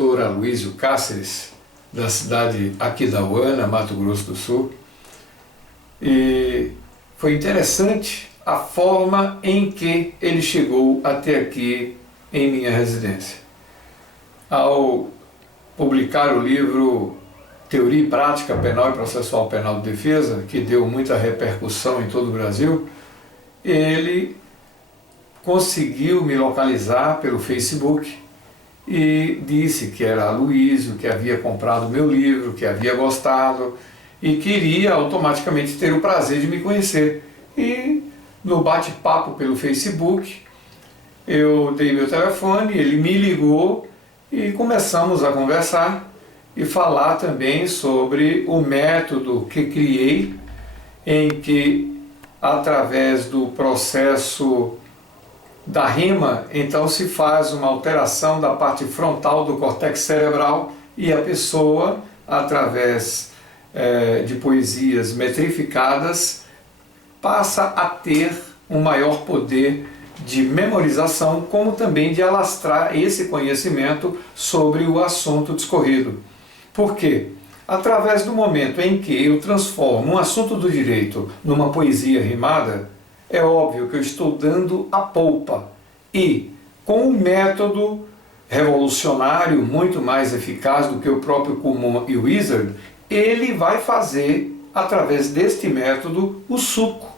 Dr. Aloysio Cáceres, da cidade Aquidauana, Mato Grosso do Sul. E foi interessante a forma em que ele chegou até aqui em minha residência. Ao publicar o livro Teoria e Prática Penal e Processual Penal de Defesa, que deu muita repercussão em todo o Brasil, ele conseguiu me localizar pelo Facebook e disse que era Aloysio, que havia comprado meu livro, que havia gostado e queria automaticamente ter o prazer de me conhecer. E no bate-papo pelo Facebook, eu dei meu telefone, ele me ligou e começamos a conversar e falar também sobre o método que criei, em que através do processo da rima, então se faz uma alteração da parte frontal do córtex cerebral e a pessoa, através de poesias metrificadas, passa a ter um maior poder de memorização, como também de alastrar esse conhecimento sobre o assunto discorrido. Por quê? Através do momento em que eu transformo um assunto do direito numa poesia rimada, é óbvio que eu estou dando a polpa e, com um método revolucionário, muito mais eficaz do que o próprio Kumon e o Wizard, ele vai fazer, através deste método, o suco.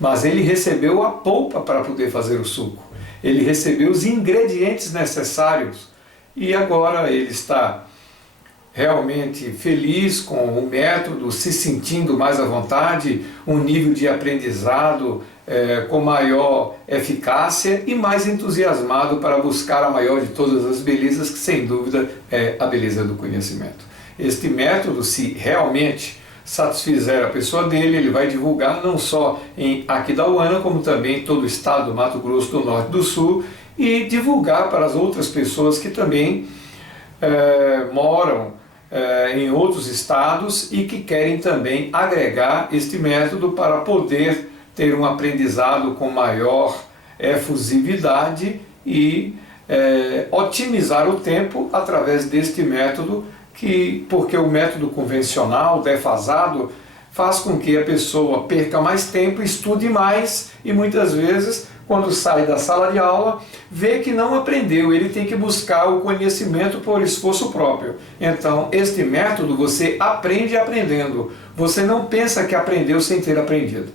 Mas ele recebeu a polpa para poder fazer o suco. Ele recebeu os ingredientes necessários e agora ele está realmente feliz com o método, se sentindo mais à vontade, um nível de aprendizado com maior eficácia e mais entusiasmado para buscar a maior de todas as belezas, que sem dúvida é a beleza do conhecimento. Este método, se realmente satisfizer a pessoa dele, ele vai divulgar não só em Aquidauana, como também em todo o estado do Mato Grosso do Norte e do Sul, e divulgar para as outras pessoas que também moram em outros estados e que querem também agregar este método para poder ter um aprendizado com maior efusividade e otimizar o tempo através deste método, porque o método convencional, defasado, faz com que a pessoa perca mais tempo, estude mais e muitas vezes, quando sai da sala de aula, vê que não aprendeu, ele tem que buscar o conhecimento por esforço próprio. Então, este método você aprende aprendendo, você não pensa que aprendeu sem ter aprendido.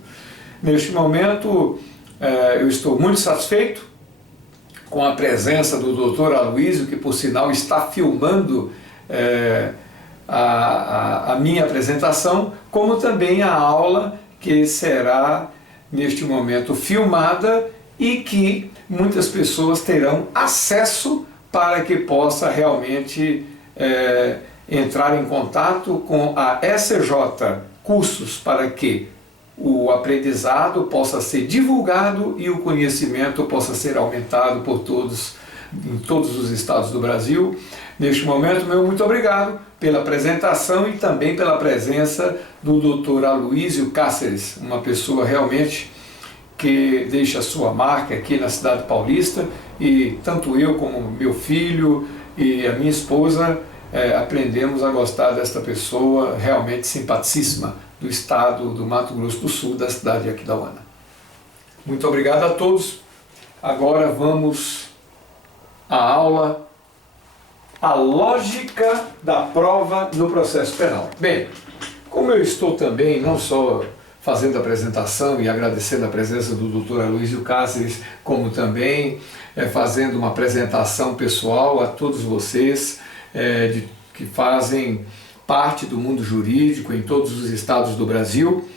Neste momento, eu estou muito satisfeito com a presença do Dr. Aloysio, que por sinal está filmando a minha apresentação, como também a aula que será neste momento filmada e que muitas pessoas terão acesso para que possa realmente entrar em contato com a SJ Cursos, para que o aprendizado possa ser divulgado e o conhecimento possa ser aumentado por todos, em todos os estados do Brasil. Neste momento, meu muito obrigado pela apresentação e também pela presença do Dr. Aloysio Cáceres, uma pessoa realmente que deixa a sua marca aqui na cidade paulista, e tanto eu como meu filho e a minha esposa aprendemos a gostar desta pessoa realmente simpaticíssima do estado do Mato Grosso do Sul, da cidade de Aquidauana. Muito obrigado a todos. Agora vamos à aula A Lógica da Prova no Processo Penal. Bem, como eu estou também não só fazendo a apresentação e agradecendo a presença do Dr. Aloysio Cáceres, como também fazendo uma apresentação pessoal a todos vocês que fazem parte do mundo jurídico em todos os estados do Brasil.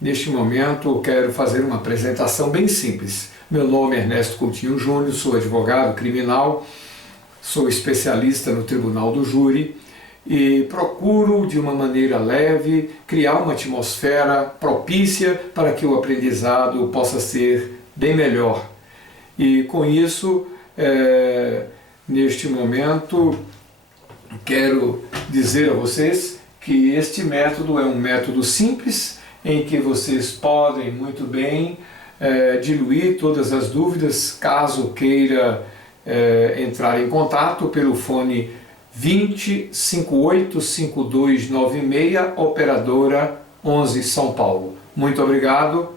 Neste momento eu quero fazer uma apresentação bem simples. Meu nome é Ernesto Coutinho Júnior, sou advogado criminal, sou especialista no Tribunal do Júri e procuro, de uma maneira leve, criar uma atmosfera propícia para que o aprendizado possa ser bem melhor. E com isso, neste momento, quero dizer a vocês que este método é um método simples, em que vocês podem muito bem diluir todas as dúvidas, caso queira entrar em contato pelo fone 20 58 5296, operadora 11 São Paulo. Muito obrigado,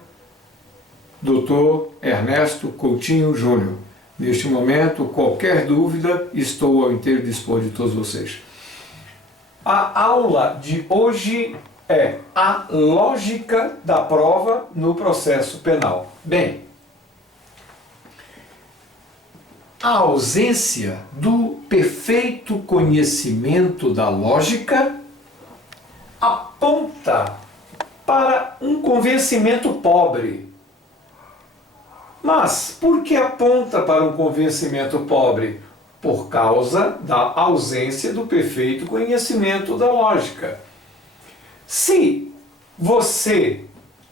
Dr. Ernesto Coutinho Júnior. Neste momento, qualquer dúvida, estou ao inteiro dispor de todos vocês. A aula de hoje é a lógica da prova no processo penal. Bem, a ausência do perfeito conhecimento da lógica aponta para um convencimento pobre. Mas por que aponta para um convencimento pobre? Por causa da ausência do perfeito conhecimento da lógica. Se você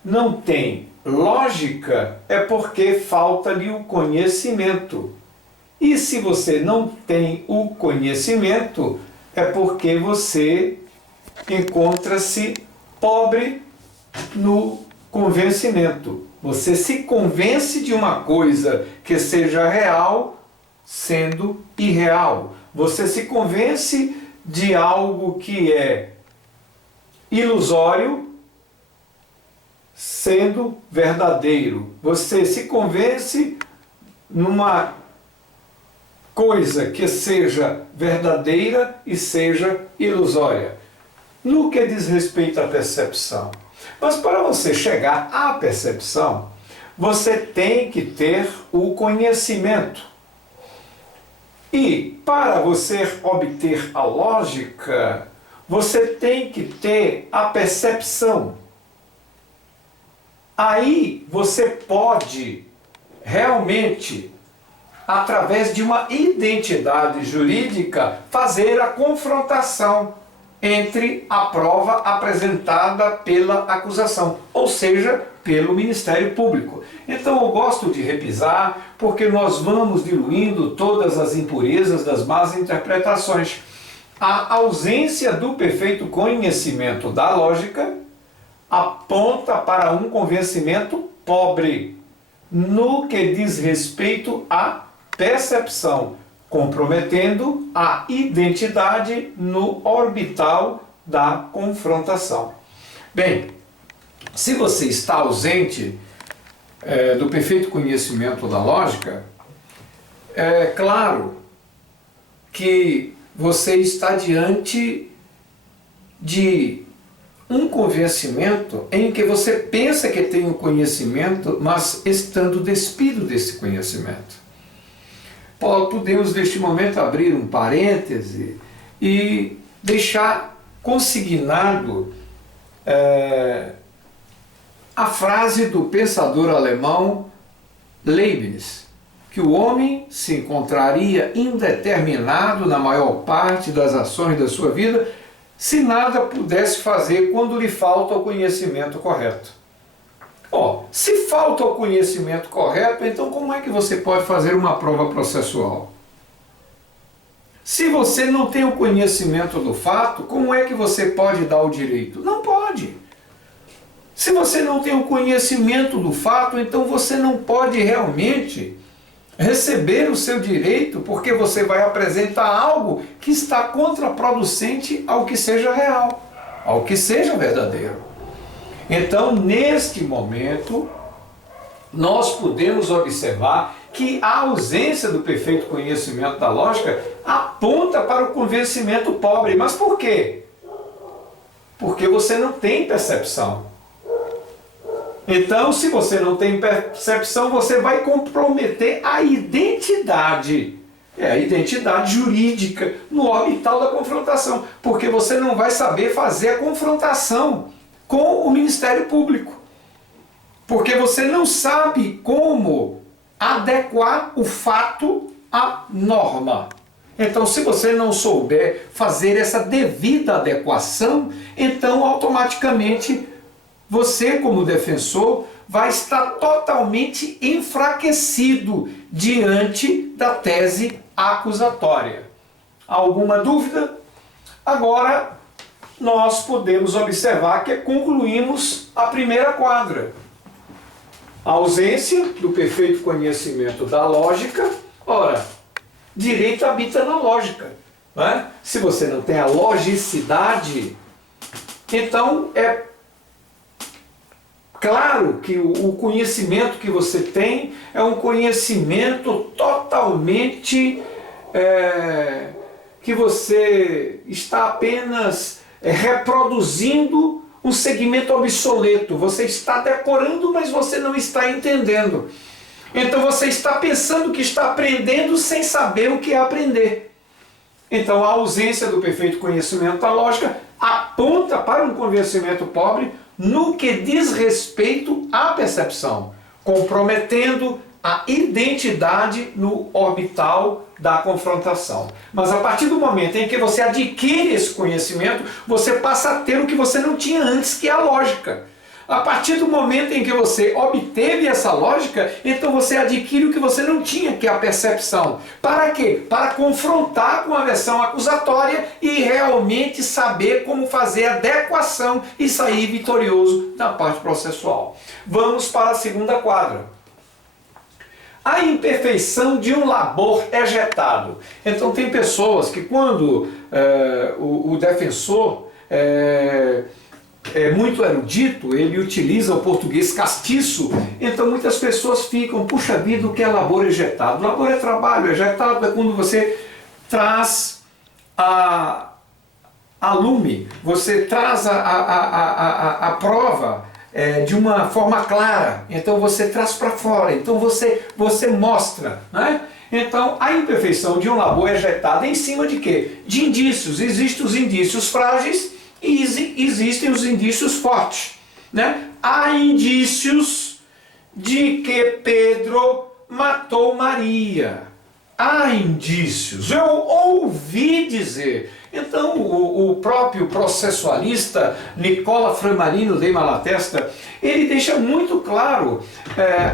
não tem lógica, é porque falta-lhe o conhecimento. E se você não tem o conhecimento, é porque você encontra-se pobre no convencimento. Você se convence de uma coisa que seja real, sendo irreal. Você se convence de algo que é ilusório, sendo verdadeiro. Você se convence numa coisa que seja verdadeira e seja ilusória. No que diz respeito à percepção. Mas para você chegar à percepção, você tem que ter o conhecimento. E para você obter a lógica, você tem que ter a percepção. Aí você pode realmente, através de uma identidade jurídica, fazer a confrontação entre a prova apresentada pela acusação, ou seja, pelo Ministério Público. Então eu gosto de repisar, porque nós vamos diluindo todas as impurezas das más interpretações. A ausência do perfeito conhecimento da lógica aponta para um convencimento pobre no que diz respeito à percepção, comprometendo a identidade no orbital da confrontação. Bem, se você está ausente do perfeito conhecimento da lógica, é claro que você está diante de um convencimento em que você pensa que tem um conhecimento, mas estando despido desse conhecimento. Podemos, neste momento, abrir um parêntese e deixar consignado a frase do pensador alemão Leibniz, que o homem se encontraria indeterminado na maior parte das ações da sua vida se nada pudesse fazer quando lhe falta o conhecimento correto. Se falta o conhecimento correto, então como é que você pode fazer uma prova processual? Se você não tem o conhecimento do fato, como é que você pode dar o direito? Não pode. Se você não tem o conhecimento do fato, então você não pode realmente receber o seu direito, porque você vai apresentar algo que está contraproducente ao que seja real, ao que seja verdadeiro. Então, neste momento, nós podemos observar que a ausência do perfeito conhecimento da lógica aponta para o convencimento pobre. Mas por quê? Porque você não tem percepção. Então, se você não tem percepção, você vai comprometer a identidade jurídica no orbital da confrontação, porque você não vai saber fazer a confrontação com o Ministério Público, porque você não sabe como adequar o fato à norma. Então, se você não souber fazer essa devida adequação, então automaticamente você, como defensor, vai estar totalmente enfraquecido diante da tese acusatória. Alguma dúvida? Agora, nós podemos observar que concluímos a primeira quadra. A ausência do perfeito conhecimento da lógica. Ora, direito habita na lógica. não é? Se você não tem a logicidade, então é claro que o conhecimento que você tem é um conhecimento totalmente que você está apenas reproduzindo um segmento obsoleto. Você está decorando, mas você não está entendendo. Então você está pensando que está aprendendo sem saber o que é aprender. Então a ausência do perfeito conhecimento da lógica aponta para um conhecimento pobre no que diz respeito à percepção, comprometendo a identidade no orbital da confrontação. Mas a partir do momento em que você adquire esse conhecimento, você passa a ter o que você não tinha antes, que é a lógica. A partir do momento em que você obteve essa lógica, então você adquire o que você não tinha, que é a percepção. Para quê? Para confrontar com a versão acusatória e realmente saber como fazer a adequação e sair vitorioso da parte processual. Vamos para a segunda quadra. A imperfeição de um labor ejetado. Então tem pessoas que quando o defensor é muito erudito, ele utiliza o português castiço, então muitas pessoas ficam, puxa vida, o que é labor ejetado? Labor é trabalho, ejetado é quando você traz a lume, você traz a prova de uma forma clara, então você traz para fora, então você mostra, né? Então a imperfeição de um labor ejetado é em cima de quê? De indícios. Existem os indícios frágeis e existem os indícios fortes, né? Há indícios de que Pedro matou Maria. Há indícios, eu ouvi dizer. Então o próprio processualista Nicola Framarino de Malatesta, ele deixa muito claro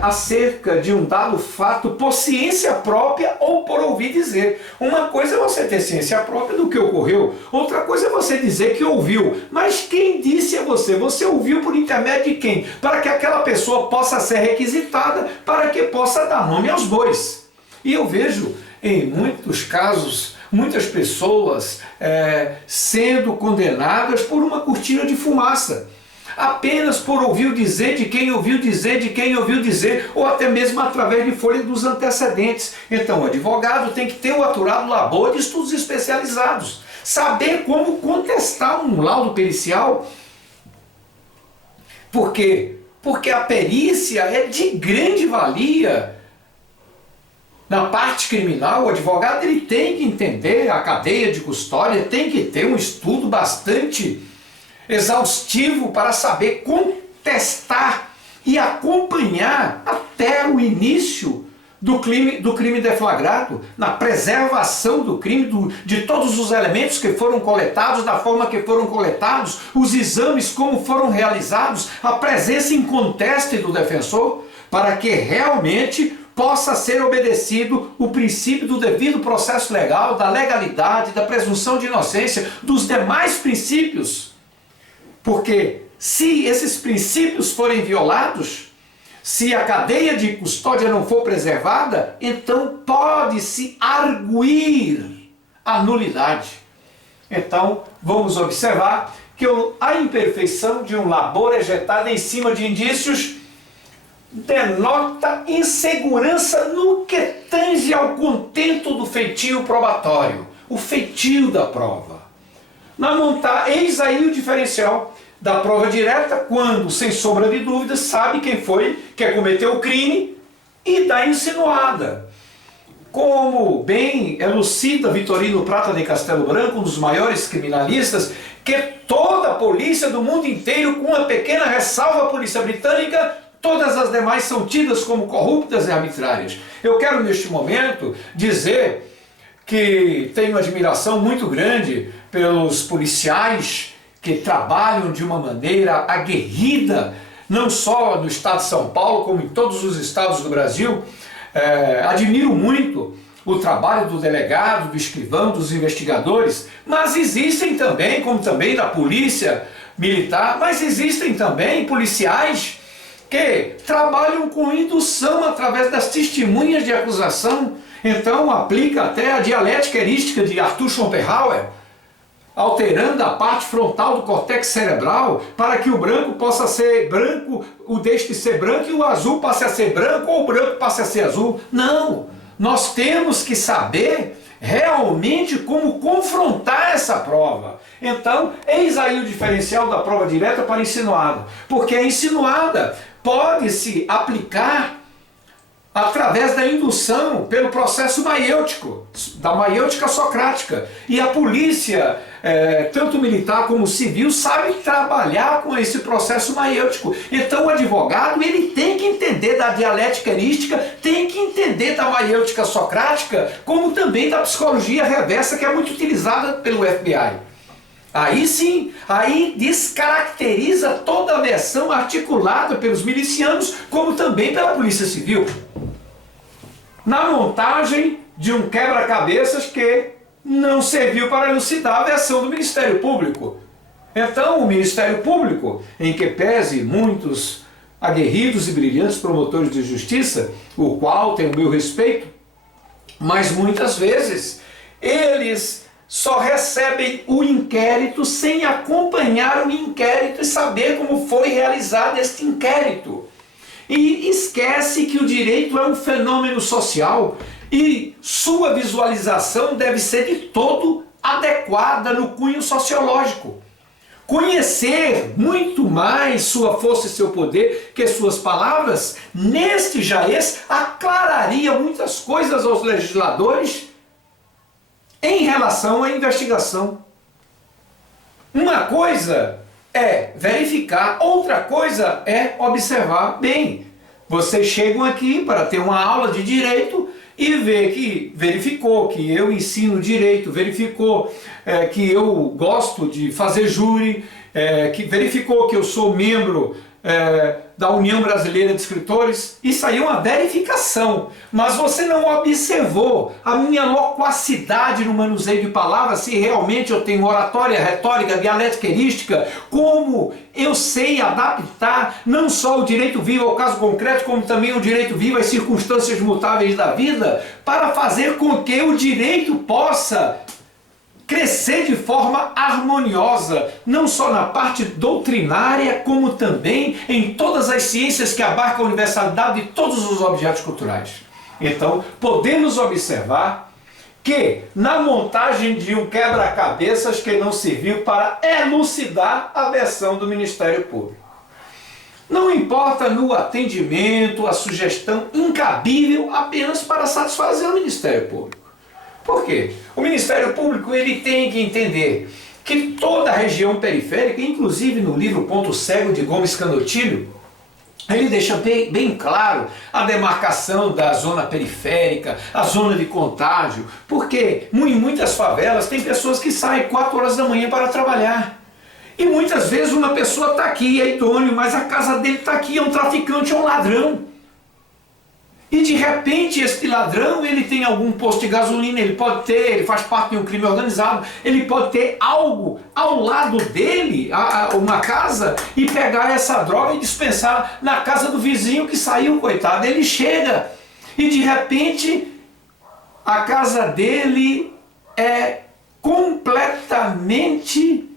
acerca de um dado fato por ciência própria ou por ouvir dizer. Uma coisa é você ter ciência própria do que ocorreu, outra coisa é você dizer que ouviu. Mas quem disse a você? Você ouviu por intermédio de quem? Para que aquela pessoa possa ser requisitada, para que possa dar nome aos bois. E eu vejo em muitos casos muitas pessoas sendo condenadas por uma cortina de fumaça, apenas por ouvir dizer de quem ouviu dizer, de quem ouviu dizer, ou até mesmo através de folha dos antecedentes. Então o advogado tem que ter o aturado labor de estudos especializados, saber como contestar um laudo pericial. Por quê? Porque a perícia é de grande valia. Na parte criminal, o advogado ele tem que entender a cadeia de custódia, tem que ter um estudo bastante exaustivo para saber contestar e acompanhar até o início do crime deflagrado, na preservação do crime, de todos os elementos que foram coletados, da forma que foram coletados, os exames como foram realizados, a presença inconteste do defensor, para que realmente possa ser obedecido o princípio do devido processo legal, da legalidade, da presunção de inocência, dos demais princípios. Porque se esses princípios forem violados, se a cadeia de custódia não for preservada, então pode-se arguir a nulidade. Então vamos observar que a imperfeição de um labor ejetado em cima de indícios denota insegurança no que tange ao contento do feitio probatório, o feitio da prova. Eis aí o diferencial da prova direta, quando, sem sombra de dúvida, sabe quem foi que cometeu o crime, e da insinuada. Como bem elucida Vitorino Prata de Castelo Branco, um dos maiores criminalistas, que toda a polícia do mundo inteiro, com uma pequena ressalva à polícia britânica, todas as demais são tidas como corruptas e arbitrárias. Eu quero neste momento dizer que tenho admiração muito grande pelos policiais que trabalham de uma maneira aguerrida, não só no estado de São Paulo, como em todos os estados do Brasil. Admiro muito o trabalho do delegado, do escrivão, dos investigadores, mas existem também, como também da polícia militar, mas existem também policiais que trabalham com indução através das testemunhas de acusação. Então aplica até a dialética erística de Arthur Schopenhauer, alterando a parte frontal do córtex cerebral para que o branco possa ser branco, o deixe de ser branco e o azul passe a ser branco ou o branco passe a ser azul. Não! Nós temos que saber realmente como confrontar essa prova. Então, eis aí o diferencial da prova direta para a insinuada. Porque a insinuada pode-se aplicar através da indução pelo processo maiêutico, da maiêutica socrática. E a polícia, tanto militar como civil, sabe trabalhar com esse processo maiêutico. Então o advogado ele tem que entender da dialética erística, tem que entender da maiêutica socrática, como também da psicologia reversa, que é muito utilizada pelo FBI. Aí sim, aí descaracteriza toda a versão articulada pelos milicianos, como também pela Polícia Civil, na montagem de um quebra-cabeças que não serviu para elucidar a versão do Ministério Público. Então, o Ministério Público, em que pese muitos aguerridos e brilhantes promotores de justiça, o qual tem o meu respeito, mas muitas vezes eles só recebem o inquérito sem acompanhar o inquérito e saber como foi realizado este inquérito. E esquece que o direito é um fenômeno social e sua visualização deve ser de todo adequada no cunho sociológico. Conhecer muito mais sua força e seu poder que suas palavras, neste jaez, aclararia muitas coisas aos legisladores em relação à investigação. Uma coisa é verificar, outra coisa é observar bem. Vocês chegam aqui para ter uma aula de direito e ver que verificou que eu ensino direito, verificou que eu gosto de fazer júri, que verificou que eu sou membro da União Brasileira de Escritores. Isso aí é uma verificação, mas você não observou a minha loquacidade no manuseio de palavras, se realmente eu tenho oratória, retórica, dialética erística, como eu sei adaptar não só o direito vivo ao caso concreto, como também o direito vivo às circunstâncias mutáveis da vida, para fazer com que o direito possa crescer de forma harmoniosa, não só na parte doutrinária, como também em todas as ciências que abarcam a universalidade de todos os objetos culturais. Então, podemos observar que na montagem de um quebra-cabeças que não serviu para elucidar a versão do Ministério Público. Não importa no atendimento a sugestão incabível apenas para satisfazer o Ministério Público. Por quê? O Ministério Público ele tem que entender que toda a região periférica, inclusive no livro Ponto Cego de Gomes Candotilho, ele deixa bem claro a demarcação da zona periférica, a zona de contágio, porque em muitas favelas tem pessoas que saem 4 horas da manhã para trabalhar. E muitas vezes uma pessoa está aqui, é idôneo, mas a casa dele está aqui, é um traficante, é um ladrão. E de repente este ladrão, ele tem algum posto de gasolina, ele pode ter, ele faz parte de um crime organizado, ele pode ter algo ao lado dele, uma casa, e pegar essa droga e dispensar na casa do vizinho que saiu, coitado. Ele chega e de repente a casa dele é completamente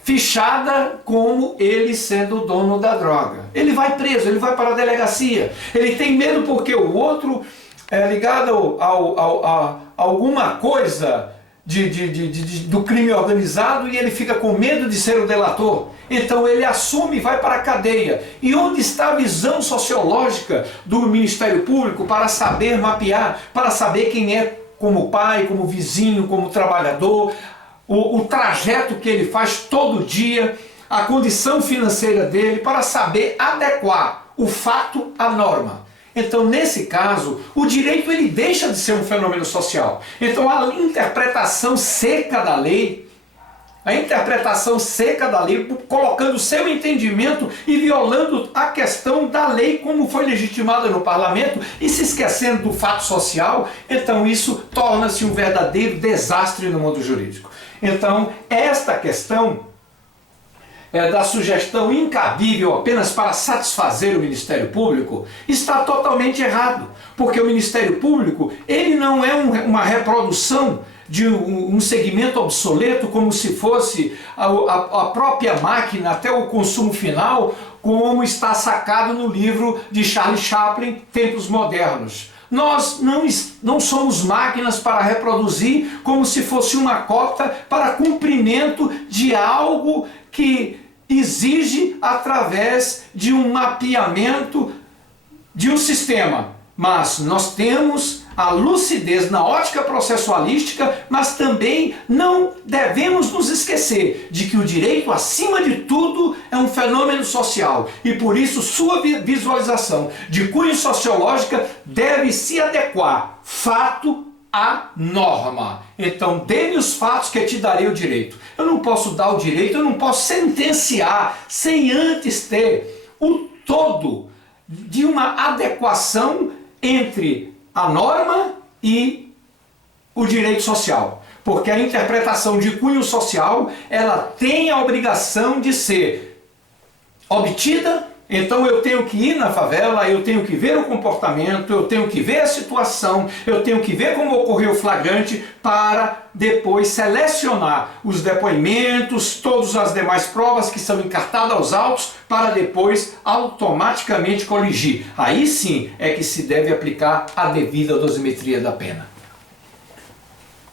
fichada como ele sendo o dono da droga. Ele vai preso, ele vai para a delegacia. Ele tem medo porque o outro é ligado a alguma coisa do crime organizado e ele fica com medo de ser o delator. Então ele assume e vai para a cadeia. E onde está a visão sociológica do Ministério Público para saber mapear, para saber quem é como pai, como vizinho, como trabalhador, o trajeto que ele faz todo dia, a condição financeira dele, para saber adequar o fato à norma. Então, nesse caso, o direito ele deixa de ser um fenômeno social. Então, a interpretação seca da lei, colocando o seu entendimento e violando a questão da lei como foi legitimada no parlamento e se esquecendo do fato social, então isso torna-se um verdadeiro desastre no mundo jurídico. Então, esta questão da sugestão incabível apenas para satisfazer o Ministério Público está totalmente errado, porque o Ministério Público ele não é uma reprodução de um segmento obsoleto, como se fosse a própria máquina até o consumo final, como está sacado no livro de Charlie Chaplin, Tempos Modernos. Nós não somos máquinas para reproduzir como se fosse uma cota para cumprimento de algo que exige através de um mapeamento de um sistema. Mas nós temos a lucidez na ótica processualística, mas também não devemos nos esquecer de que o direito, acima de tudo, é um fenômeno social e por isso sua visualização de cunho sociológica deve se adequar fato à norma. Então dê-me os fatos que eu te darei o direito. Eu não posso dar o direito, eu não posso sentenciar sem antes ter o todo de uma adequação entre a norma e o direito social. Porque a interpretação de cunho social, ela tem a obrigação de ser obtida. Então eu tenho que ir na favela, eu tenho que ver o comportamento, eu tenho que ver a situação, eu tenho que ver como ocorreu o flagrante para depois selecionar os depoimentos, todas as demais provas que são encartadas aos autos para depois automaticamente corrigir. Aí sim é que se deve aplicar a devida dosimetria da pena.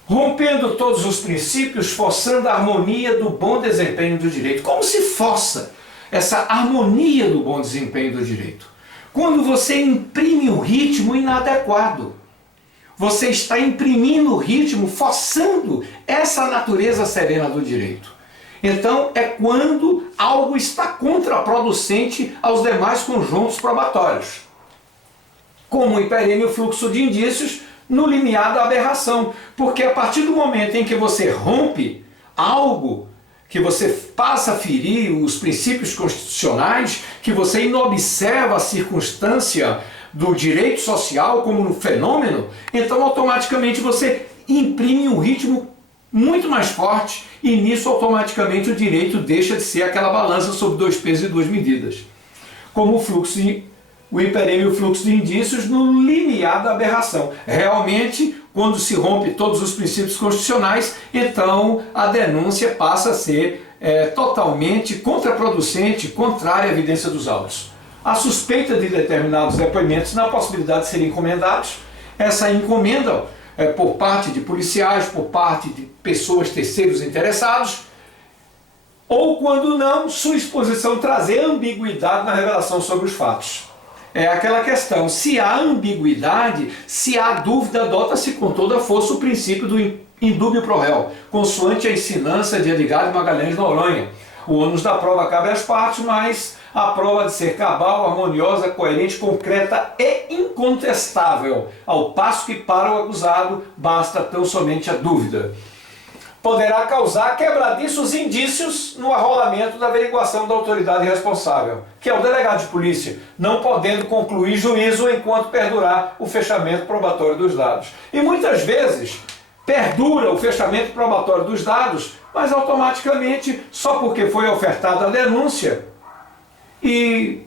Rompendo todos os princípios, forçando a harmonia do bom desempenho do direito. Como se força essa harmonia do bom desempenho do direito? Quando você imprime um ritmo inadequado. Você está imprimindo o ritmo, forçando essa natureza serena do direito. Então é quando algo está contraproducente aos demais conjuntos probatórios. Como o hiperêmio fluxo de indícios no limiar da aberração. Porque a partir do momento em que você rompe algo, que você passa a ferir os princípios constitucionais, que você inobserva a circunstância do direito social como um fenômeno, então automaticamente você imprime um ritmo muito mais forte e nisso automaticamente o direito deixa de ser aquela balança sobre dois pesos e duas medidas. Como o hiperêmio fluxo de indícios no limiar da aberração. Realmente, quando se rompe todos os princípios constitucionais, então a denúncia passa a ser totalmente contraproducente, contrária à evidência dos autos. A suspeita de determinados depoimentos na possibilidade de serem encomendados, essa encomenda por parte de policiais, por parte de pessoas terceiros interessados, ou quando não, sua exposição trazer ambiguidade na revelação sobre os fatos. É aquela questão, se há ambiguidade, se há dúvida, adota-se com toda a força o princípio do indúbio pro réu, consoante a ensinança de Edgar de Magalhães Noronha. O ônus da prova cabe às partes, mas a prova de ser cabal, harmoniosa, coerente, concreta e incontestável, ao passo que para o acusado basta tão somente a dúvida. Poderá causar quebradiços indícios no arrolamento da averiguação da autoridade responsável, que é o delegado de polícia, não podendo concluir juízo enquanto perdurar o fechamento probatório dos dados. E muitas vezes perdura o fechamento probatório dos dados, mas automaticamente, só porque foi ofertada a denúncia, e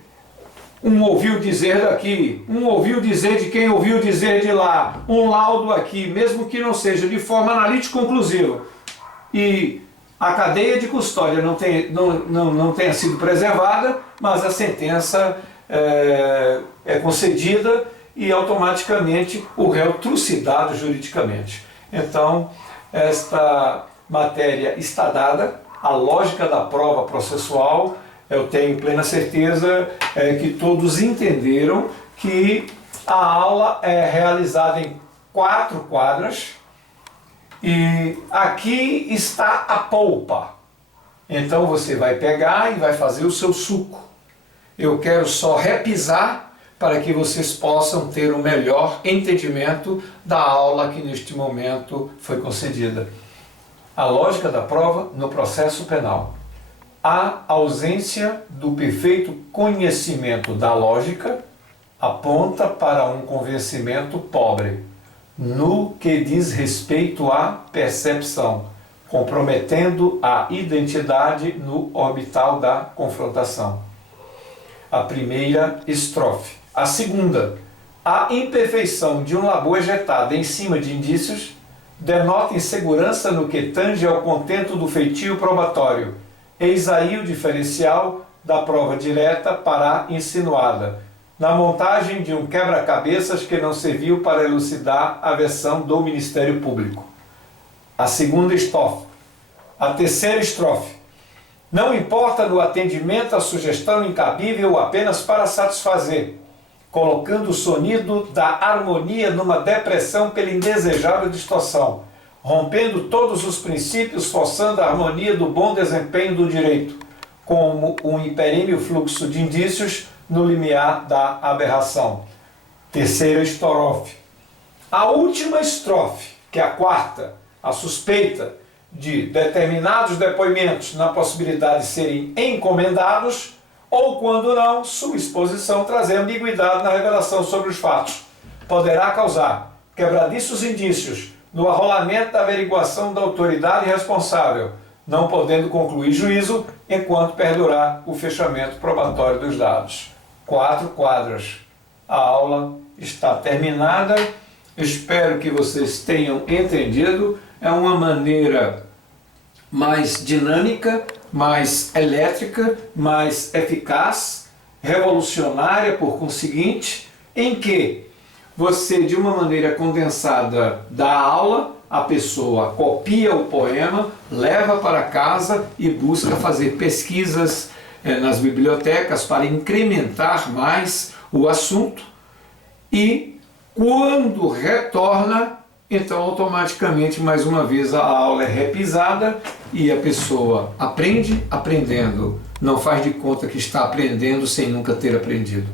um ouviu dizer daqui, um ouviu dizer de quem ouviu dizer de lá, um laudo aqui, mesmo que não seja de forma analítica conclusiva, e a cadeia de custódia não tenha sido preservada, mas a sentença é concedida e automaticamente o réu trucidado juridicamente. Então, esta matéria está dada, a lógica da prova processual, eu tenho plena certeza que todos entenderam que a aula é realizada em 4 quadras e aqui está a polpa. Então você vai pegar e vai fazer o seu suco. Eu quero só repisar para que vocês possam ter o melhor entendimento da aula que neste momento foi concedida. A lógica da prova no processo penal. A ausência do perfeito conhecimento da lógica aponta para um convencimento pobre no que diz respeito à percepção, comprometendo a identidade no orbital da confrontação. A primeira estrofe. A segunda. A imperfeição de um labor ejetado em cima de indícios denota insegurança no que tange ao contento do feitio probatório. Eis aí o diferencial da prova direta para a insinuada, na montagem de um quebra-cabeças que não serviu para elucidar a versão do Ministério Público. A segunda estrofe. A terceira estrofe. Não importa no atendimento a sugestão incabível apenas para satisfazer, colocando o sonido da harmonia numa depressão pela indesejável distorção, rompendo todos os princípios, forçando a harmonia do bom desempenho do direito, como um imperíneo fluxo de indícios no limiar da aberração. Terceira estrofe. A última estrofe, que é a quarta, a suspeita de determinados depoimentos na possibilidade de serem encomendados, ou, quando não, sua exposição trazer ambiguidade na revelação sobre os fatos, poderá causar quebradiços indícios no arrolamento da averiguação da autoridade responsável, não podendo concluir juízo enquanto perdurar o fechamento probatório dos dados. 4 quadras. A aula está terminada. Espero que vocês tenham entendido. É uma maneira mais dinâmica, mais elétrica, mais eficaz, revolucionária, por conseguinte, em que você, de uma maneira condensada, dá aula, a pessoa copia o poema, leva para casa e busca fazer pesquisas nas bibliotecas para incrementar mais o assunto e, quando retorna, então automaticamente, mais uma vez, a aula é repisada e a pessoa aprende aprendendo, não faz de conta que está aprendendo sem nunca ter aprendido.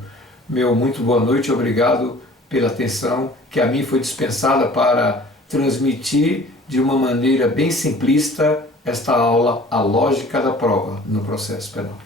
Meu muito boa noite, obrigado pela atenção que a mim foi dispensada para transmitir de uma maneira bem simplista esta aula, a lógica da prova no processo penal.